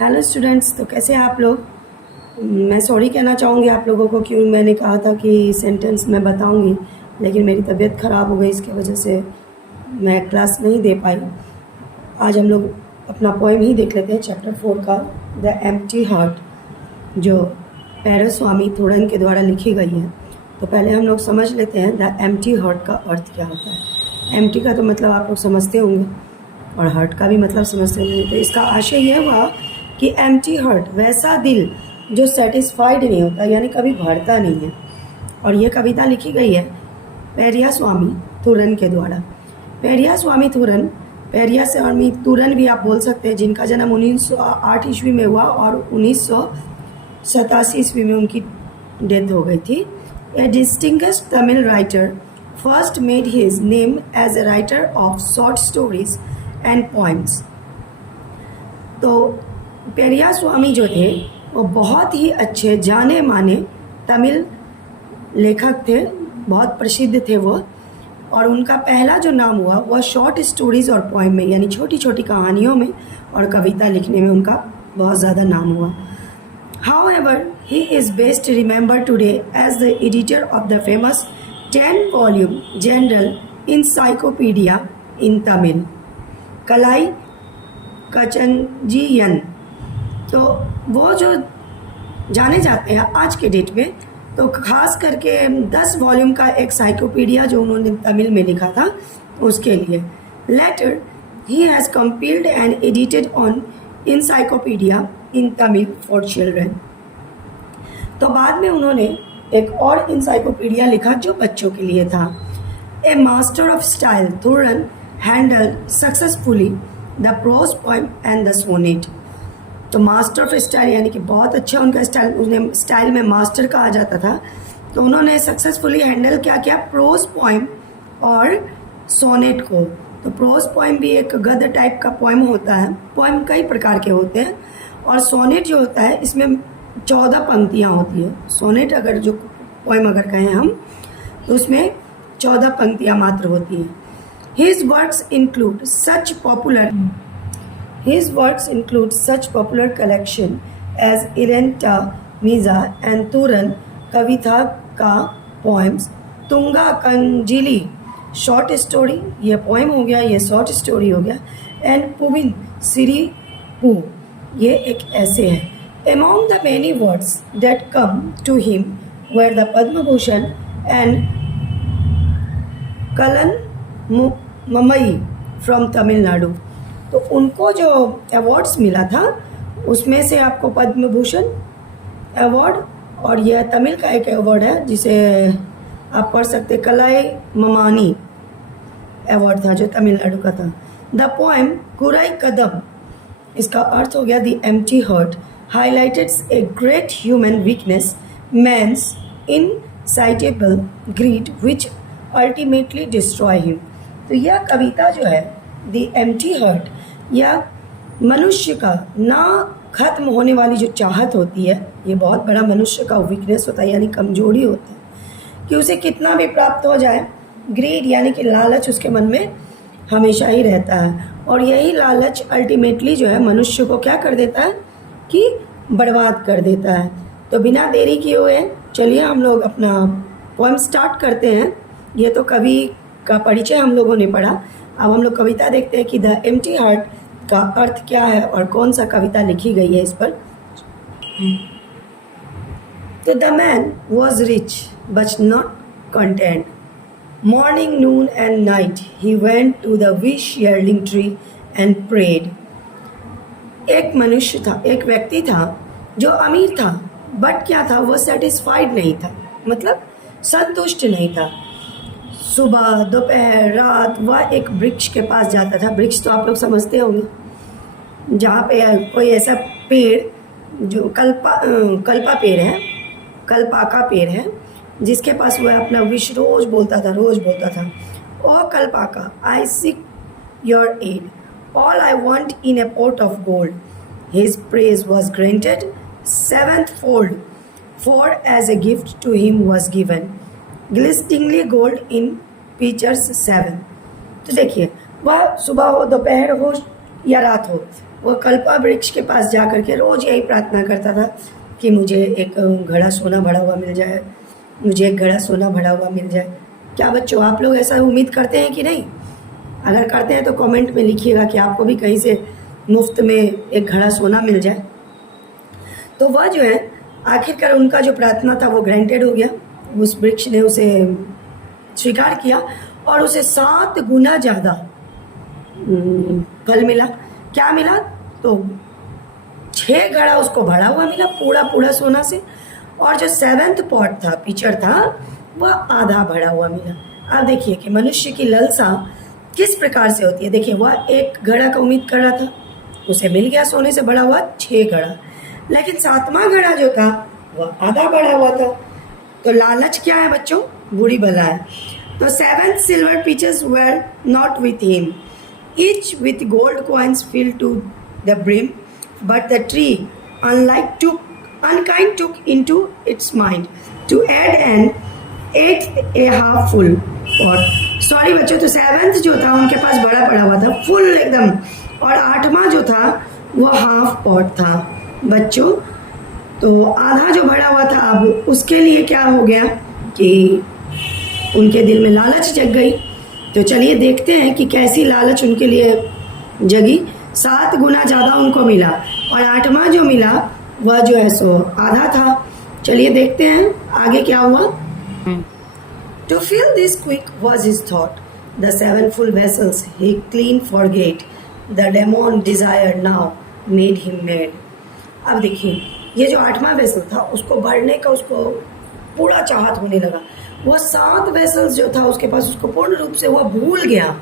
Hello students, तो कैसे हैं आप लोग। मैं सॉरी कहना चाहूँगी आप लोगों को, क्यों मैंने कहा था कि सेंटेंस मैं बताऊँगी, लेकिन मेरी तबीयत ख़राब हो गई, इसकी वजह से मैं क्लास नहीं दे पाई। आज हम लोग अपना पोएम ही देख लेते हैं, चैप्टर 4 का द एम्प्टी हार्ट, जो पैरास्वामी थोरन के द्वारा लिखी गई है। तो पहले हम लोग समझ लेते हैं द एम्प्टी हार्ट का अर्थ क्या होता है। एम्प्टी का तो मतलब आप लोग समझते होंगे और हार्ट का भी मतलब समझते होंगे। तो इसका आशय यह हुआ कि एम्प्टी हार्ट, वैसा दिल जो सेटिस्फाइड नहीं होता, यानी कभी भरता नहीं है। और ये कविता लिखी गई है पेरियास्वामी थोरन के द्वारा। पेरियास्वामी थोरन, पेरियास्वामी थोरन भी आप बोल सकते हैं, जिनका जन्म 1908 ईस्वी में हुआ और 1987 ईस्वी में उनकी डेथ हो गई थी। A distinguished Tamil writer, first made his name as a writer of short stories and poems. तो पेरियास्वामी जो थे वो बहुत ही अच्छे जाने माने तमिल लेखक थे, बहुत प्रसिद्ध थे वो। और उनका पहला जो नाम हुआ वह शॉर्ट स्टोरीज़ और पोएम में, यानी छोटी छोटी कहानियों में और कविता लिखने में उनका बहुत ज़्यादा नाम हुआ। However, he is best remember today as the editor of the famous 10 volume general encyclopedia इन तमिल, कलाई कचनजीयन। तो वो जो जाने जाते हैं आज के डेट में, तो खास करके 10 वॉल्यूम का एक साइक्लोपीडिया जो उन्होंने तमिल में लिखा था उसके लिए। Later he has compiled and edited on encyclopedia in Tamil for children. तो बाद में उन्होंने एक और इंसाइक्लोपीडिया लिखा जो बच्चों के लिए था। A master of style, Thooran handle successfully the prose poem and the sonnet. तो मास्टर ऑफ स्टाइल यानी कि बहुत अच्छा उनका स्टाइल, उन्हें स्टाइल में मास्टर कहा जाता था। तो उन्होंने सक्सेसफुली हैंडल क्या किया, प्रोज पोएम और सोनेट को। तो प्रोज पोएम भी एक गद्य टाइप का पोएम होता है, पोएम कई प्रकार के होते हैं, और सोनेट जो होता है इसमें 14 पंक्तियाँ होती है। सोनेट अगर जो पोएम अगर कहें हम, तो उसमें 14 पंक्तियाँ मात्र होती हैं। His works include such popular collection as Irenta Miza and Turan Kavitha का poems, Tunga Kanjili short story, ये poem हो गया, ये short story हो गया, and Puvin Siri Pu, ये एक ऐसे है। Among the many words that come to him were the Padma Bhushan and Kalan ममई फ्रॉम तमिलनाडु। तो उनको जो अवार्ड्स मिला था उसमें से आपको पद्म भूषण अवार्ड, और यह तमिल का एक अवार्ड है जिसे आप पढ़ सकते, कलाई ममानी अवार्ड था जो तमिलनाडु का था। द पोएम कुराई कदम, इसका अर्थ हो गया the empty heart, highlights a great human weakness, man's insatiable greed which ultimately destroy him. तो यह कविता जो है द एम्प्टी हार्ट, यह मनुष्य का ना खत्म होने वाली जो चाहत होती है, ये बहुत बड़ा मनुष्य का वीकनेस होता है, यानी कमजोरी होती है कि उसे कितना भी प्राप्त हो जाए, ग्रीड यानी कि लालच उसके मन में हमेशा ही रहता है। और यही लालच अल्टीमेटली जो है मनुष्य को क्या कर देता है कि बर्बाद कर देता है। तो बिना देरी किए हुए चलिए हम लोग अपना पोएम स्टार्ट करते हैं। ये तो कवि का परिचय हम लोगों ने पढ़ा, अब हम लोग कविता देखते हैं कि द एम्प्टी हार्ट का अर्थ क्या है और कौन सा कविता लिखी गई है इस पर। तो the man was rich but not content, morning noon and night he went to the wish yielding tree and prayed. एक मनुष्य था, एक व्यक्ति था जो अमीर था, बट क्या था, वो सेटिस्फाइड नहीं था, मतलब संतुष्ट नहीं था। सुबह दोपहर रात वह एक वृक्ष के पास जाता था। वृक्ष तो आप लोग समझते होंगे, जहाँ पे कोई ऐसा पेड़ जो कल्पा पेड़ है, कल्पाका पेड़ है, जिसके पास वह अपना विश रोज बोलता था, O Kalpaka, I seek your aid, all I want in a pot of gold. His prayer was granted 7th fold, for as a gift to him was given glisteningly gold in pitchers 7। तो देखिए, वह सुबह हो दोपहर हो या रात हो, वह कल्पा वृक्ष के पास जा कर के रोज़ यही प्रार्थना करता था कि मुझे एक घड़ा सोना भरा हुआ मिल जाए, मुझे एक घड़ा सोना भरा हुआ मिल जाए। क्या बच्चों, आप लोग ऐसा उम्मीद करते हैं कि नहीं? अगर करते हैं तो कमेंट में लिखिएगा कि आपको भी कहीं से मुफ्त में एक घड़ा सोना मिल जाए। तो वह जो है आखिरकार उनका जो प्रार्थना था वो ग्रांटेड हो गया। उस वृक्ष ने उसे स्वीकार किया और उसे 7 गुना ज़्यादा फल मिला। क्या मिला? तो 6 घड़ा उसको भरा हुआ मिला पूरा पूरा सोना से, और जो 7th पॉट था, पिचर था, वह आधा भरा हुआ मिला। अब देखिए कि मनुष्य की लालसा किस प्रकार से होती है। देखिए, वह 1 घड़ा का उम्मीद कर रहा था, उसे मिल गया सोने से भरा हुआ 6 घड़ा, लेकिन 7वां घड़ा जो था वह आधा भरा हुआ था। तो लालच क्या है बच्चों? बुरी बला है। तो 7 silver pitchers were not with him, each with gold coins filled to the brim, but the tree, unkind took into its mind to add an 8th a half full pot. Sorry बच्चों, तो 7th जो था उनके पास बड़ा पड़ा हुआ था, full एकदम, और 8वां जो था वो हाफ पॉट था बच्चों। तो आधा जो भरा हुआ था, अब उसके लिए क्या हो गया कि उनके दिल में लालच जग गई। तो चलिए देखते हैं कि कैसी लालच उनके लिए जगी। 7 गुना ज़्यादा उनको मिला, और 8वां जो मिला वह जो है सो आधा था। चलिए देखते हैं आगे क्या हुआ। To fill this quick was his thought. The 7 full vessels he clean forget. The demon desire now made him mad. अब देखिए, ये जो 8वां वेसल था उसको बढ़ने का उसको पूरा चाहत होने लगा। वह 7 वेसल्स जो था उसके पास, उसको पूर्ण रूप से वह भूल गया।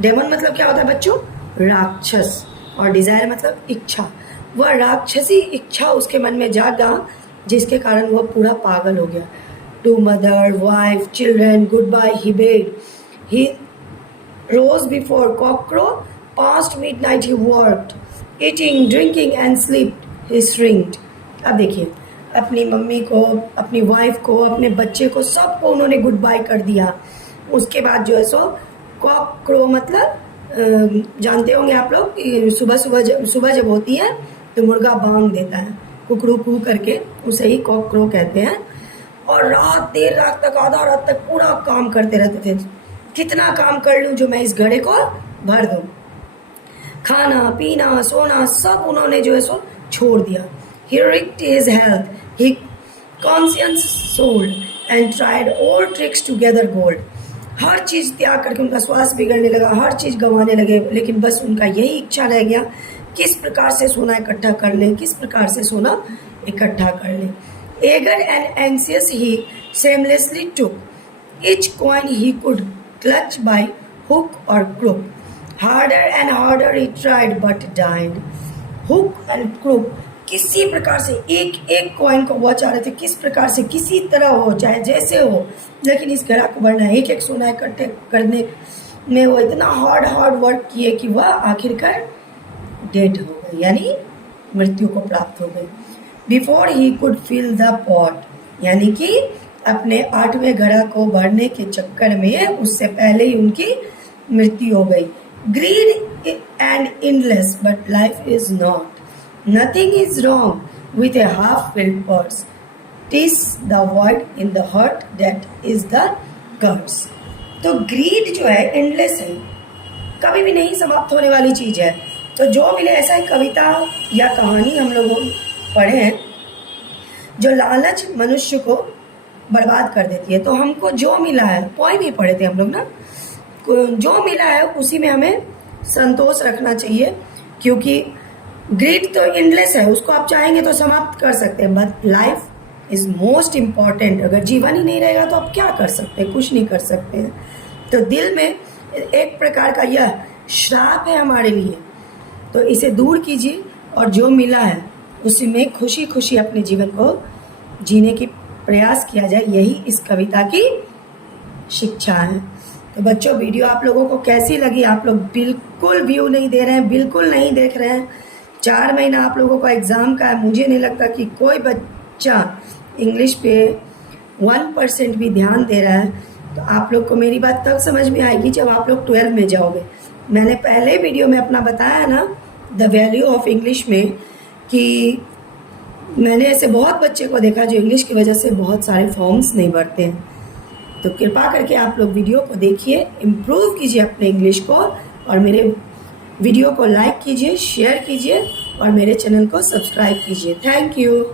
डेमन मतलब क्या होता है बच्चों? राक्षस। और डिजायर मतलब इच्छा। वह राक्षसी इच्छा उसके मन में जागा, जिसके कारण वह पूरा पागल हो गया। To mother, wife, children, goodbye, he begged. He rose before cockcrow, past midnight he worked, eating, drinking and slept, he shrinked. अब देखिए, अपनी मम्मी को, अपनी वाइफ को, अपने बच्चे को, सबको उन्होंने गुड बाय कर दिया। उसके बाद जो है सो कॉक क्रो मतलब जानते होंगे आप लोग, सुबह जब होती है तो मुर्गा बांग देता है, कुकड़ू कू करके, उसे ही कॉक क्रो कहते हैं। और देर रात तक, आधा रात तक पूरा काम करते रहते थे। कितना काम कर लूं जो मैं इस घड़े को भर दूं। खाना पीना सोना सब उन्होंने जो है सो छोड़ दिया। He risked his health, he conscience sold and tried all tricks to gather gold. हर चीज़ त्याग करके उनका स्वास्थ्य बिगड़ने लगा, हर चीज़ गंवाने लगे, लेकिन बस उनका यही इच्छा रह गया, किस प्रकार से सोना इकट्ठा कर लें, किस प्रकार से सोना इकट्ठा कर लें। Eager and anxious he shamelessly took each coin he could clutch by hook or crook. Harder and harder he tried but died. Hook and crook, किसी प्रकार से एक एक कॉइन को वो चाह रहे थे, किस प्रकार से, किसी तरह हो, चाहे जैसे हो, लेकिन इस घड़ा को बढ़ना, एक एक सोना इकट्ठे करने में वो इतना हार्ड वर्क किए कि वह आखिरकार डेड हो गए, यानी मृत्यु को प्राप्त हो गई। Before he could fill the pot, यानी कि अपने 8वें घड़ा को भरने के चक्कर में उससे पहले ही उनकी मृत्यु हो गई। Grid and इनलेस but life is not, nothing is wrong with A half filled purse, TISS the word in the heart that is the कर्स। तो ग्रीड जो है एंडलेस है, कभी भी नहीं समाप्त होने वाली चीज है। तो जो मिले, ऐसा ही कविता या कहानी हम लोगों पढ़े हैं, जो लालच मनुष्य को बर्बाद कर देती है। तो हमको जो मिला है, पोएम ही पढ़े थे हम लोग ना, जो मिला है उसी में हमें संतोष रखना चाहिए, क्योंकि ग्रीड तो एंडलेस है, उसको आप चाहेंगे तो समाप्त कर सकते हैं, but life is most important. अगर जीवन ही नहीं रहेगा तो आप क्या कर सकते हैं? कुछ नहीं कर सकते हैं। तो दिल में एक प्रकार का यह श्राप है हमारे लिए, तो इसे दूर कीजिए और जो मिला है उसी में खुशी खुशी अपने जीवन को जीने की प्रयास किया जाए। यही इस कविता की शिक्षा है। तो बच्चों, वीडियो आप लोगों को कैसी लगी? आप लोग बिल्कुल व्यू नहीं दे रहे हैं, बिल्कुल नहीं देख रहे हैं। 4 महीना आप लोगों का एग्ज़ाम का है, मुझे नहीं लगता कि कोई बच्चा इंग्लिश पे 1% भी ध्यान दे रहा है। तो आप लोग को मेरी बात तब समझ में आएगी जब आप लोग 12 में जाओगे। मैंने पहले वीडियो में अपना बताया ना द वैल्यू ऑफ इंग्लिश में कि मैंने ऐसे बहुत बच्चे को देखा जो इंग्लिश की वजह से बहुत सारे फॉर्म्स नहीं भरते हैं। तो कृपा करके आप लोग वीडियो को देखिए, इम्प्रूव कीजिए अपने इंग्लिश को, और मेरे वीडियो को लाइक कीजिए, शेयर कीजिए और मेरे चैनल को सब्सक्राइब कीजिए। Thank you.